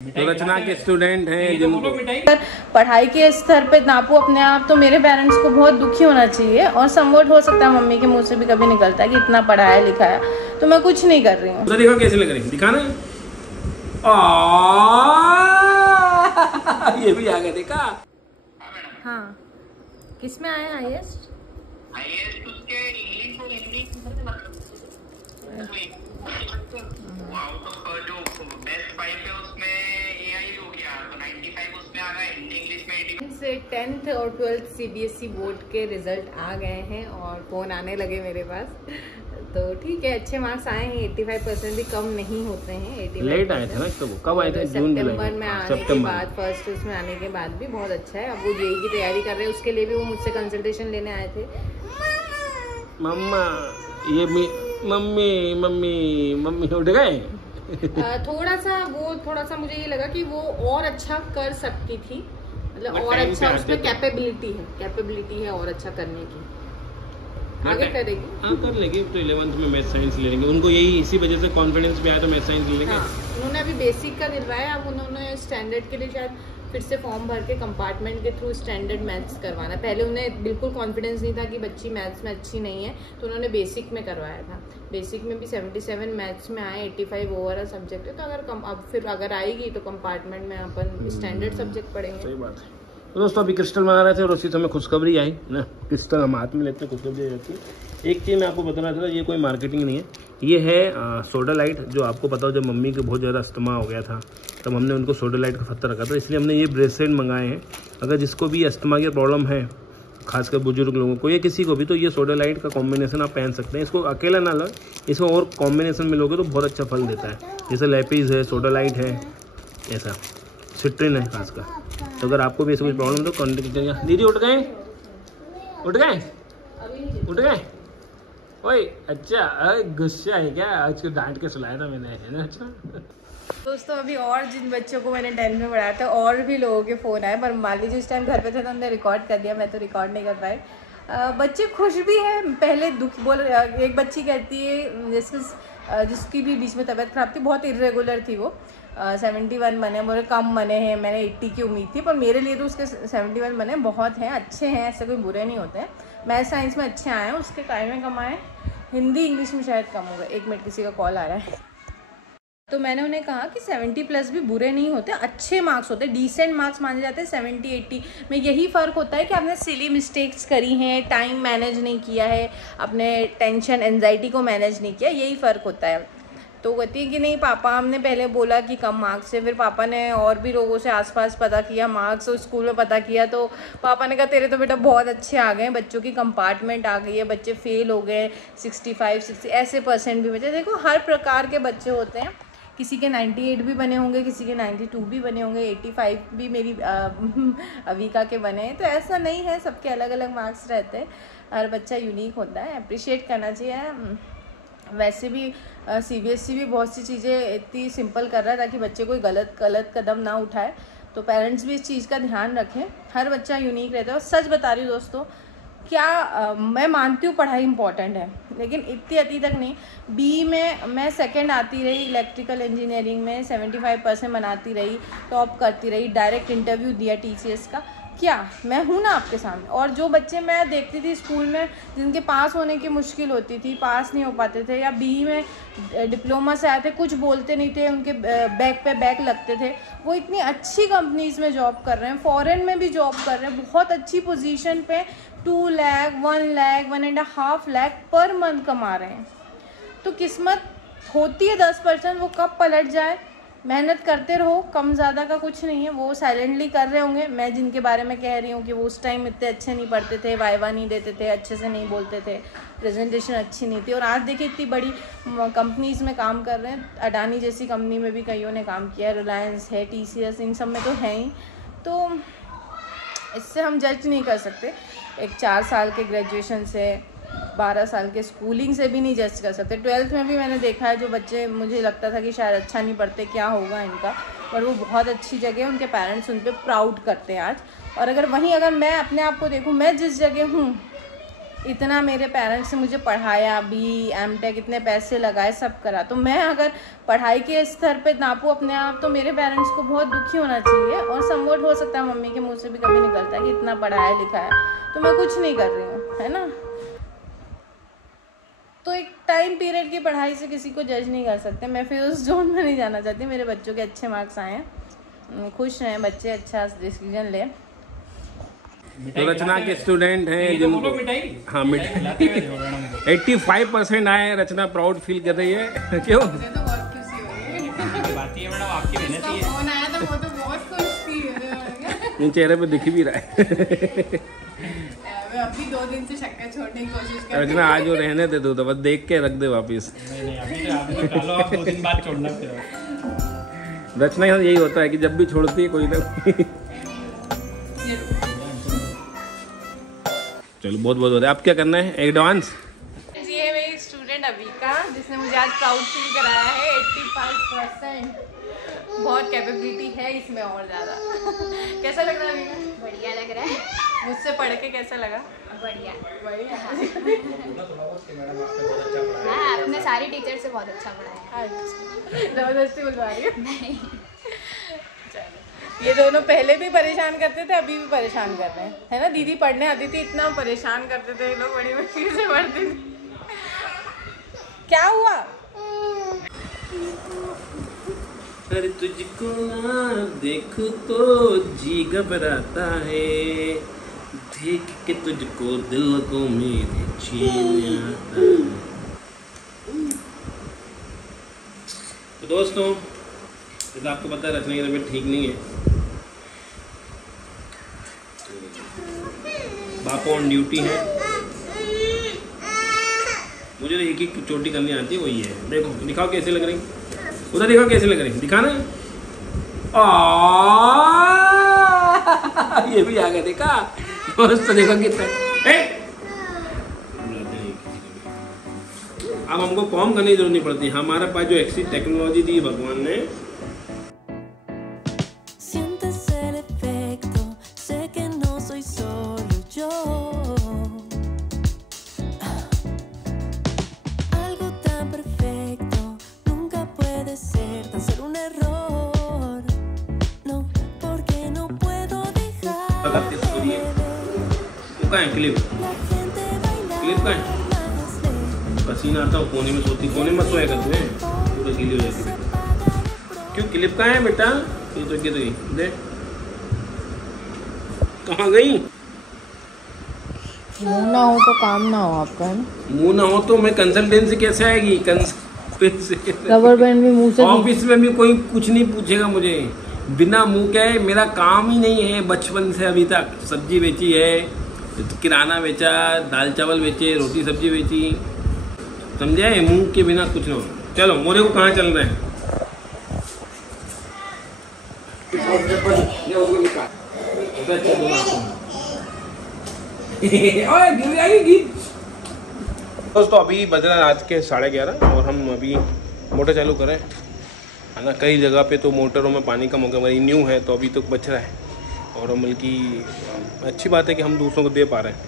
तो रचना के स्टूडेंट हैं जिनको पढ़ाई के स्तर पे नापू अपने आप, तो मेरे पेरेंट्स को बहुत दुखी होना चाहिए। और समवट हो सकता है मम्मी के मुंह से भी कभी निकलता है कि इतना पढ़ाया लिखाया, तो मैं कुछ नहीं कर रही हूँ। तो देखो कैसे लग रही है, दिखाना। ये भी आ गया, देखा। हाँ, किस में आया हाईएस्ट? उसके इंग्लिश और हिंदी जो बेस्ट 5 है उसमें एआई हो गया, तो 95 उसमें आ गया। हिंदी इंग्लिश में 10th और 12th सीबीएसई बोर्ड के रिजल्ट आ गए हैं और फोन आने लगे मेरे पास। तो ठीक है, अच्छे मार्क्स आए हैं। 85% भी कम नहीं होते हैं। लेट आए थे ना, तो कब आए थे? जून सितंबर में आने के बाद, फर्स्ट उसमें आने के बाद भी बहुत अच्छा है। अब वो जेईई की तैयारी कर रहे हैं, उसके लिए भी वो मुझसे कंसल्टेशन लेने आए थे। मम्मा ये मम्मी मम्मी मम्मी उठ गए। थोड़ा सा मुझे ये लगा कि वो और अच्छा कर सकती थी, मतलब और अच्छा उसमें कैपेबिलिटी है और अच्छा करने की। आगे करेगी, हाँ कर लेगी। तो 11th में मैथ साइंस ले लेंगे, उनको यही इसी वजह से कॉन्फिडेंस भी आया तो मैथ साइंस ले लेंगे। हाँ, उन्होंने अभी बेसिक का दिलवाया, अब उन्होंने स्टैंडर्ड के लिए शायद फिर से फॉर्म भर के कंपार्टमेंट के थ्रू स्टैंडर्ड मैथ्स करवाना। पहले उन्हें बिल्कुल कॉन्फिडेंस नहीं था कि बच्ची मैथ्स में अच्छी नहीं है, तो उन्होंने बेसिक में करवाया था। बेसिक में भी 77 मैथ्स में आए, 85 ओवरऑल सब्जेक्ट है। तो अब फिर अगर आएगी तो कंपार्टमेंट में अपन स्टैंडर्ड सब्जेक्ट पढ़ेंगे। सही बात है। तो दोस्तों अभी क्रिस्टल बना रहे थे और उसी समय खुशखबरी आई ना। क्रिस्टल हम हाथ में लेते हैं, खुशखबरी आ जाती है। एक चीज़ मैं आपको बताना था, ये कोई मार्केटिंग नहीं है, ये है सोडा लाइट। जो आपको पता हो, जब मम्मी को बहुत ज़्यादा अस्थमा हो गया था तब हमने उनको सोडा लाइट का पत्ता रखा था, इसलिए हमने ये ब्रेसलेट मंगाए हैं। अगर जिसको भी अस्थमा की प्रॉब्लम है, खासकर बुजुर्ग लोगों को या किसी को भी, तो ये सोडा लाइट का कॉम्बिनेशन आप पहन सकते हैं। इसको अकेला ना लो, इसको और कॉम्बिनेशन में लोगे तो बहुत अच्छा फल देता है। जैसे लेपिस है, सोडा लाइट है, ऐसा सिट्रिन है खासकर। तो अगर आपको भी ऐसी कोई प्रॉब्लम तो कॉन्टेक्ट करिए। दीदी उठ गए ओए, अच्छा गुस्सा है क्या? आज को डांट के सुलाया था मैंने, है ना। अच्छा दोस्तों अभी और जिन बच्चों को मैंने 10th में पढ़ाया था, और भी लोगों के फ़ोन आए, पर मान लीजिए उस टाइम घर पे थे तो उन्होंने रिकॉर्ड कर दिया, मैं तो रिकॉर्ड नहीं कर पाए। बच्चे खुश भी हैं। पहले दुख बोल, एक बच्ची कहती है जिसकी भी बीच में तबीयत खराब थी, बहुत इरेगुलर थी वो, 71 बने, मेरे कम बने हैं, मैंने 80 की उम्मीद थी, पर मेरे लिए तो उसके 71 बने बहुत हैं, अच्छे हैं, ऐसे कोई बुरे नहीं होते हैं। मैथ साइंस में अच्छे आए हैं, उसके टाइम में कम आए, हिंदी इंग्लिश में शायद कम हो गए। 1 मिनट, किसी का कॉल आ रहा है। तो मैंने उन्हें कहा कि 70+ भी बुरे नहीं होते, अच्छे मार्क्स होते, डिसेंट मार्क्स माने जाते हैं 70-80 में। यही फ़र्क होता है कि आपने सिली मिस्टेक्स करी हैं, टाइम मैनेज नहीं किया है, अपने टेंशन एंजाइटी को मैनेज नहीं किया, यही फ़र्क होता है। तो कहती है कि नहीं पापा, हमने पहले बोला कि कम मार्क्स है, फिर पापा ने और भी लोगों से आसपास पता किया मार्क्स, और स्कूल में पता किया, तो पापा ने कहा तेरे तो बेटा बहुत अच्छे आ गए, बच्चों की कंपार्टमेंट आ गई है, बच्चे फेल हो गए, 65-60 ऐसे % भी बचे। देखो हर प्रकार के बच्चे होते हैं, किसी के 98 भी बने होंगे, किसी के 92 भी बने होंगे, 85 भी मेरी अविका के बने हैं। तो ऐसा नहीं है, सबके अलग अलग मार्क्स रहते हैं, हर बच्चा यूनिक होता है, अप्रिशिएट करना चाहिए। वैसे भी सीबीएसई भी बहुत सी चीज़ें इतनी सिंपल कर रहा है ताकि बच्चे कोई गलत कदम ना उठाए, तो पेरेंट्स भी इस चीज़ का ध्यान रखें। हर बच्चा यूनिक रहता है। और सच बता रही हूँ दोस्तों, क्या मैं मानती हूँ पढ़ाई इंपॉर्टेंट है, लेकिन इतनी अति तक नहीं। बी में मैं सेकंड आती रही, इलेक्ट्रिकल इंजीनियरिंग में 75% बनाती रही, टॉप करती रही, डायरेक्ट इंटरव्यू दिया टीसीएस का। क्या मैं हूँ ना आपके सामने? और जो बच्चे मैं देखती थी स्कूल में जिनके पास होने की मुश्किल होती थी, पास नहीं हो पाते थे, या बी में डिप्लोमा से आए थे, कुछ बोलते नहीं थे, उनके बैक पे बैक लगते थे, वो इतनी अच्छी कंपनीज़ में जॉब कर रहे हैं, फॉरेन में भी जॉब कर रहे हैं, बहुत अच्छी पोजीशन पे 2 लाख 1 लाख 1.5 लाख पर मंथ कमा रहे हैं। तो किस्मत होती है 10%, वो कब पलट जाए। मेहनत करते रहो, कम ज़्यादा का कुछ नहीं है। वो साइलेंटली कर रहे होंगे। मैं जिनके बारे में कह रही हूँ कि वो उस टाइम इतने अच्छे नहीं पढ़ते थे, वाइवा नहीं देते थे, अच्छे से नहीं बोलते थे, प्रेजेंटेशन अच्छी नहीं थी, और आज देखिए इतनी बड़ी कंपनीज़ में काम कर रहे हैं। अडानी जैसी कंपनी में भी कईयों ने काम किया, रिलायंस है, टीसीएस, इन सब में तो है ही। तो इससे हम जज नहीं कर सकते। एक 4 साल के ग्रेजुएशन से, 12 साल के स्कूलिंग से भी नहीं जज कर सकते। 12th में भी मैंने देखा है जो बच्चे मुझे लगता था कि शायद अच्छा नहीं पढ़ते, क्या होगा इनका, पर वो बहुत अच्छी जगह है, उनके पेरेंट्स उन पर प्राउड करते हैं आज। और अगर मैं अपने आप को देखूं, मैं जिस जगह हूँ इतना मेरे पेरेंट्स ने मुझे पढ़ाया भी, एमटेक इतने पैसे लगाए, सब करा, तो मैं अगर पढ़ाई के स्तर पे नापूं अपने आप तो मेरे पेरेंट्स को बहुत दुखी होना चाहिए। और समवट हो सकता है मम्मी के मुंह से भी कभी निकलता है कि इतना पढ़ाया लिखा है, तो मैं कुछ नहीं कर रही हूँ, है ना। तो एक टाइम पीरियड की पढ़ाई से किसी को जज नहीं कर सकते। मैं फिर उस जोन में नहीं जाना चाहती। मेरे बच्चों के अच्छे मार्क्स आए हैं, खुश हैं बच्चे, अच्छा डिसीजन ले। तो रचना के स्टूडेंट हैं जिनको हाँ मिठाई 85% आए। रचना प्राउड फील कर रही है। क्यों? मुझे तो बहुत खुशी हो रही है। बात ये मैडम आपकी रहना चाहिए। फोन आया था वो तो बहुत खुश थी। इन चेहरे पे दिख भी रहा है। मैं अभी 2 दिन से शक्कर छोड़ने की कोशिश कर रही हूँ। रचना आज वो रहने दे दो, तो बस देख के रख दे वापिस। नहीं अभी तो डालो आप 2 दिन बाद छोड़ना फिर। रचना यही होता है कि जब भी छोड़ती है कोई ना। चलो बहुत बहुत आप क्या करना है एडवांस। ये है मेरी स्टूडेंट अविका, जिसने मुझे आज प्राउड फील कराया है। 85% बहुत कैपेबिलिटी है इसमें और ज़्यादा। कैसा लग रहा है अविका? बढ़िया लग रहा है। मुझसे पढ़ के कैसा लगा? बढ़िया। बढ़िया। हाँ, आपने सारी टीचर से बहुत अच्छा पढ़ाया। जबरदस्ती बुलवा रही हूँ? नहीं। ये दोनों पहले भी परेशान करते थे, अभी भी परेशान कर रहे हैं, है ना। दीदी पढ़ने आती थी, इतना परेशान करते थे ये लोग, बड़ी मुश्किल से पढ़ते थे। क्या हुआ? अरे तुझको ना देखो तो जी घबराता है, देख के तुझको दिल को मेरे चैन आता है। तो दोस्तों, तो आपको पता है रचना की तबीयत ठीक नहीं है, बापा ऑन ड्यूटी है। मुझे तो एक ही चोटी करनी आती है, वही है। देखो दिखाओ कैसे लग रही, उधर दिखाओ कैसे लग रही, दिखाना। ये भी आ गया, देखा दोस्त, देखो कितना। अब हमको कॉम करने की जरूरत नहीं पड़ती, हमारे पास जो ऐसी टेक्नोलॉजी दी भगवान ने। क्लिप का है, पसीना आता है, कोने में सोती, कोने में सोया करते हैं, पूरा गीली हो जाती है। क्यों क्लिप का है बेटा? ये तो क्या देख कहाँ गई? मुंह ना हो तो काम ना हो आपका, मुंह ना हो तो मैं कंसल्टेंसी कैसे आएगी? रबर बैंड भी मुंह से, ऑफिस में भी कोई कुछ नहीं पूछेगा मुझे बिना मुंह के। मेरा काम ही नहीं है बचपन से अभी तक। सब्जी बेची है, किराना बेचा, दाल चावल बेचे, रोटी सब्जी बेची, समझे? मुंह के बिना कुछ नहीं। चलो मोरे को कहाँ चल रहे हैं? दोस्तों अभी बज रहा है रात के 11:30 और हम अभी मोटर चालू करें, है ना। कई जगह पे तो मोटरों में पानी कम हो गया, हमारी न्यू है तो अभी तो बच रहा है। और बल्कि अच्छी बात है कि हम दूसरों को दे पा रहे हैं।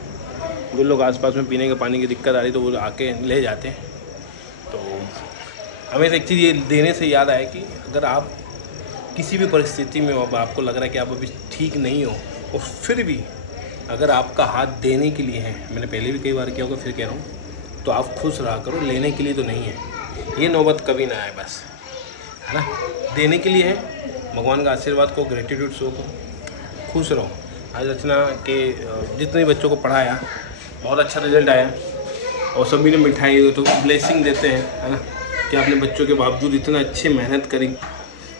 जो लोग आसपास में पीने के पानी की दिक्कत आ रही तो वो आके ले जाते हैं। तो हमें एक चीज़ ये देने से याद आया कि अगर आप किसी भी परिस्थिति में अब आपको लग रहा है कि आप अभी ठीक नहीं हो, और फिर भी अगर आपका हाथ देने के लिए है, मैंने पहले भी कई बार किया होगा, फिर कह रहा हूँ, तो आप खुश रहा करो। लेने के लिए तो नहीं है, ये नौबत कभी ना आए, बस, है ना। देने के लिए है, भगवान का आशीर्वाद को, ग्रेटिट्यूड शो करो, खुश रहो। आज रचना के जितने बच्चों को पढ़ाया बहुत अच्छा रिजल्ट आया, और सभी ने मिठाई तो ब्लेसिंग देते हैं, है ना, कि आपने बच्चों के बावजूद इतना अच्छी मेहनत करी।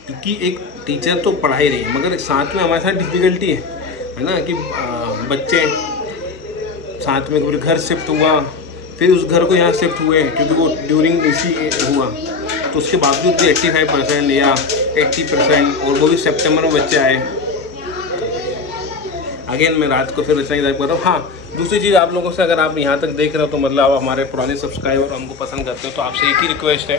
क्योंकि एक टीचर तो पढ़ा ही रही है, मगर साथ में हमारे साथ डिफ़िकल्टी है ना, कि बच्चे साथ में घर शिफ्ट हुआ, फिर उस घर को यहाँ शिफ्ट हुए क्योंकि वो ड्यूरिंग इसी हुआ, तो उसके बावजूद भी 85% या 80%, और वो भी सितंबर में बच्चे आए। अगेन मैं रात को फिर रचना की तारीफ कर रहा हूँ। हाँ, दूसरी चीज़, आप लोगों से अगर आप यहाँ तक देख रहे हो तो मतलब आप हमारे पुराने सब्सक्राइबर हमको पसंद करते हो, तो आपसे एक ही रिक्वेस्ट है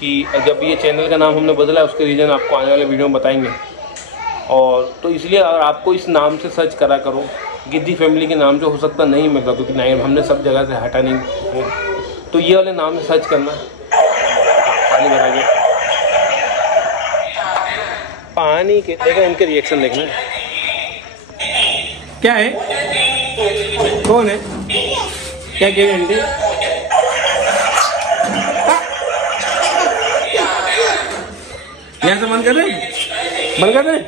कि जब ये चैनल का नाम हमने बदला है उसके रीज़न आपको आने वाले वीडियो में बताएंगे। और तो इसलिए अगर आपको इस नाम से सर्च करा करो गिद्दी फैमिली के नाम जो हो सकता नहीं मिलता, क्योंकि नहीं हमने सब जगह से हटा नहीं है। तो ये वाले नाम से सर्च करना। पानी भरा गया, पानी के देखा, इनके रिएक्शन देखना। क्या है, कौन है, क्या कह रहे हैं? यहाँ से बंद कर रहे हैं, बंद कर रहे हैं,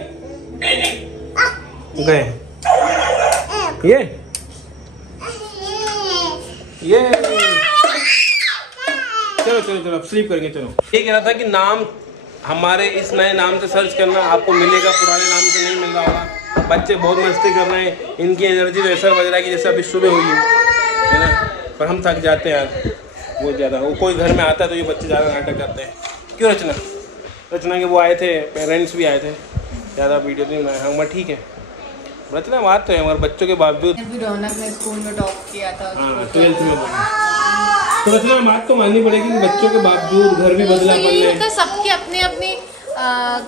गए ये चलो चलो चलो अब स्लीप करेंगे। चलो ये कह रहा था कि नाम हमारे इस नए नाम से सर्च करना, आपको मिलेगा, पुराने नाम से नहीं मिल रहा होगा। बच्चे बहुत मस्ती कर रहे हैं, इनकी एनर्जी तो ऐसा बज रहा है कि जैसे अभी सुबह हुई है ना, पर हम थक जाते हैं यार बहुत ज़्यादा। वो कोई घर में आता है तो ये बच्चे ज़्यादा नाटक करते हैं। क्यों रचना, रचना के वो आए थे, पेरेंट्स भी आए थे, ज़्यादा वीडियो नहीं बनाया। हाँ ठीक है रचना, बात तो है मगर बच्चों के बावजूद। रौनक ने स्कूल में टॉप किया था, हाँ 12th में बोला, तो रचना बात तो माननी पड़ेगी कि बच्चों के बावजूद घर भी बदला पड़ने। सबकी अपनी अपनी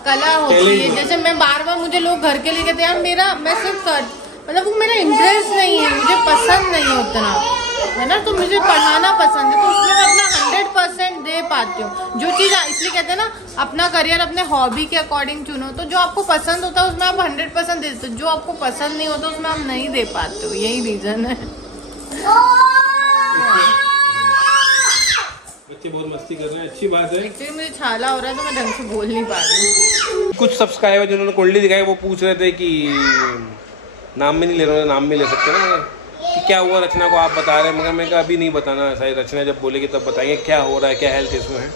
कला होती है। जैसे मैं बार मुझे लोग घर के लिए कहते हैं, मेरा मैं सिर्फ मतलब वो मेरा इंटरेस्ट नहीं है, मुझे पसंद नहीं है उतना, है ना, तो मुझे पढ़ाना पसंद है, तो उसमें मैं अपना 100% दे पाती हूँ। जो चीज़ इसलिए कहते हैं ना, अपना करियर अपने हॉबी के अकॉर्डिंग चुनो, तो जो आपको पसंद होता है उसमें आप 100% दे देते हो, जो आपको पसंद नहीं होता उसमें आप नहीं दे पाते हो, यही रीज़न है। बच्चे बहुत मस्ती कर रहे हैं, अच्छी बात है। एक्चुअली मुझे छाला हो रहा है तो मैं ढंग से बोल नहीं पा रही हूँ। कुछ सब्सक्राइबर जिन्होंने कुंडली दिखाई वो पूछ रहे थे कि नाम भी नहीं ले रहे, नाम भी ले सकते ना, मगर कि क्या हुआ रचना को आप बता रहे हैं, मगर मैं कहा अभी नहीं बताना, ऐसा ही रचना जब बोलेगी तब बताएंगे क्या हो रहा है, क्या हेल्थ इशू है,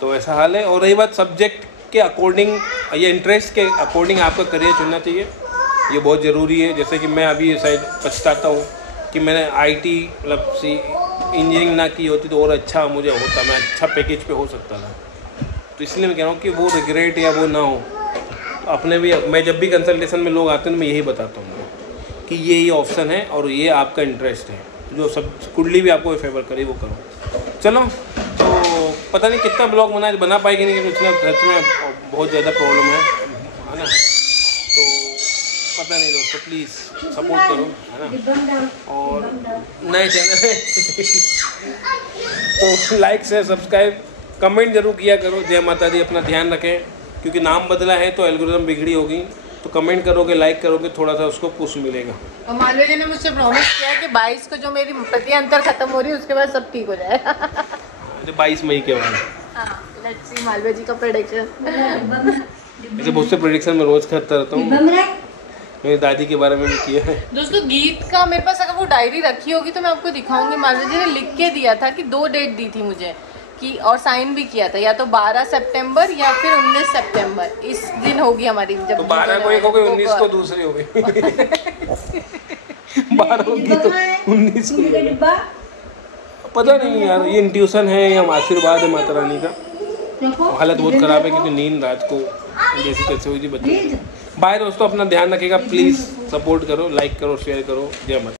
तो ऐसा हाल है। और रही बात सब्जेक्ट के अकॉर्डिंग या इंटरेस्ट के अकॉर्डिंग आपका करियर चुनना चाहिए, ये बहुत ज़रूरी है। जैसे कि मैं अभी शायद पछताता हूँ कि मैंने IT मतलब इंजीनियरिंग ना की होती तो और अच्छा मुझे होता, मैं अच्छा पैकेज पे हो सकता था। तो इसलिए मैं कह रहा हूँ कि वो रिग्रेट या वो ना हो। तो अपने भी मैं जब भी कंसल्टेशन में लोग आते हैं मैं यही बताता हूँ कि ये ऑप्शन है और ये आपका इंटरेस्ट है, जो सब कुंडली भी आपको फेवर करे वो करो। चलो तो पता नहीं कितना ब्लॉग बना पाएगी नहीं, क्योंकि सच में बहुत ज़्यादा प्रॉब्लम है ना, तो पता नहीं दोस्तों प्लीज़ सपोर्ट करो, है ना। और नए चैनल है तो लाइक शेयर सब्सक्राइब कमेंट जरूर किया करो। जय माता दी, अपना ध्यान रखें, क्योंकि नाम बदला है तो एल्गोरिथम बिगड़ी होगी, तो कमेंट करोगे लाइक करोगे थोड़ा सा उसको पुश मिलेगा। और मालवी जी ने मुझसे प्रॉमिस किया है कि 22 को जो मेरी प्रति अंतर खत्म हो रही है उसके बाद सब ठीक हो जाएगा। 22 मई के बाद। हाँ, लेट्स सी मालवी जी का प्रेडिक्शन। ऐसे बहुत से प्रेडिक्शन में रोज करता रहता हूँ, मेरी दादी के बारे में भी किया है। दोस्तों गीत का मेरे पास अगर वो डायरी रखी होगी तो मैं आपको दिखाऊंगी। मालवी जी ने लिख के दिया था कि 2 डेट दी थी मुझे कि, और साइन भी किया था, या तो 12 सितंबर या फिर 19 सितंबर, इस दिन होगी हमारी। जब तो 12 को एक हो गई, 19 को दूसरी हो गई 12 होगी तो 19 को पता नहीं यार, ये इंट्यूशन है या आशीर्वाद है माता रानी का। हालत बहुत खराब है क्योंकि नींद रात को जैसे तैसे हुई थी बच्चे। बाय दोस्तों, अपना ध्यान रखिएगा, प्लीज़ सपोर्ट करो, लाइक करो, शेयर करो। जय माता।